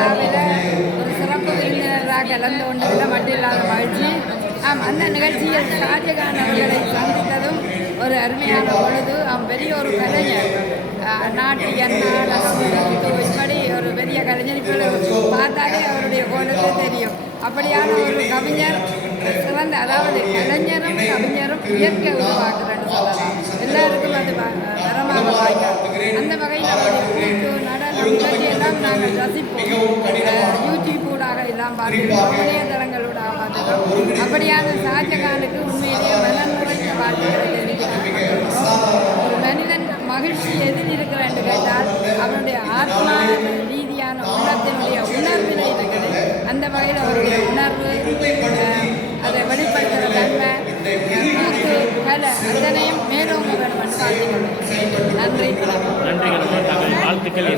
விழாவில் ஒரு சிறப்பு விருந்தினராக கலந்து கொண்டதில் மட்டும் இல்லாத மகிழ்ச்சி. அந்த நிகழ்ச்சியில் ஷாஜகான் அவர்களை சந்தித்ததும் ஒரு அருமையான பொழுது. பெரிய ஒரு கலைஞர், நாட்டியன், நாடகம், இப்படி ஒரு பெரிய கலைஞர். இப்போ பார்த்தாலே அவருடைய கோலத்தை தெரியும். அப்படியான ஒரு கவிஞர், சிறந்த, அதாவது கலைஞரும் கவிஞரும் இயற்கை உருவாக்குறேன்னு சொல்லலாம். எல்லாருக்கும் அது வரமாக வாய்க்காது. அந்த வகையில் அவருடைய கூட்டு நடனம் நிகழ்ச்சியெல்லாம் நாங்கள் ரசிப்போம். யூடியூப் ஊடாக எல்லாம் பார்த்துருக்கோம், இணையதளங்களூடாக பார்த்துருக்கோம். அப்படியான ஷாஜகானுக்கு உண்மையிலேயே மனம் நிறைந்த வாழ்க்கைகளை தெரிவிக்கிறோம். ஒரு மனிதன் மகிழ்ச்சி எதில் இருக்கிறேன்னு கேட்டால் அவனுடைய ஆத்மா ரீதியான உள்ளத்தினுடைய உணர்வில் இருக்குது. அந்த வகையில் அவருடைய உணர்வு, அதை வெளிப்படுத்துகிற தன்மை, கூத்து, கலை அத்தனையும் மேலோங்க வேணும்னு பார்த்துக்கணும். நன்றி. வாழ்த்துக்கள்.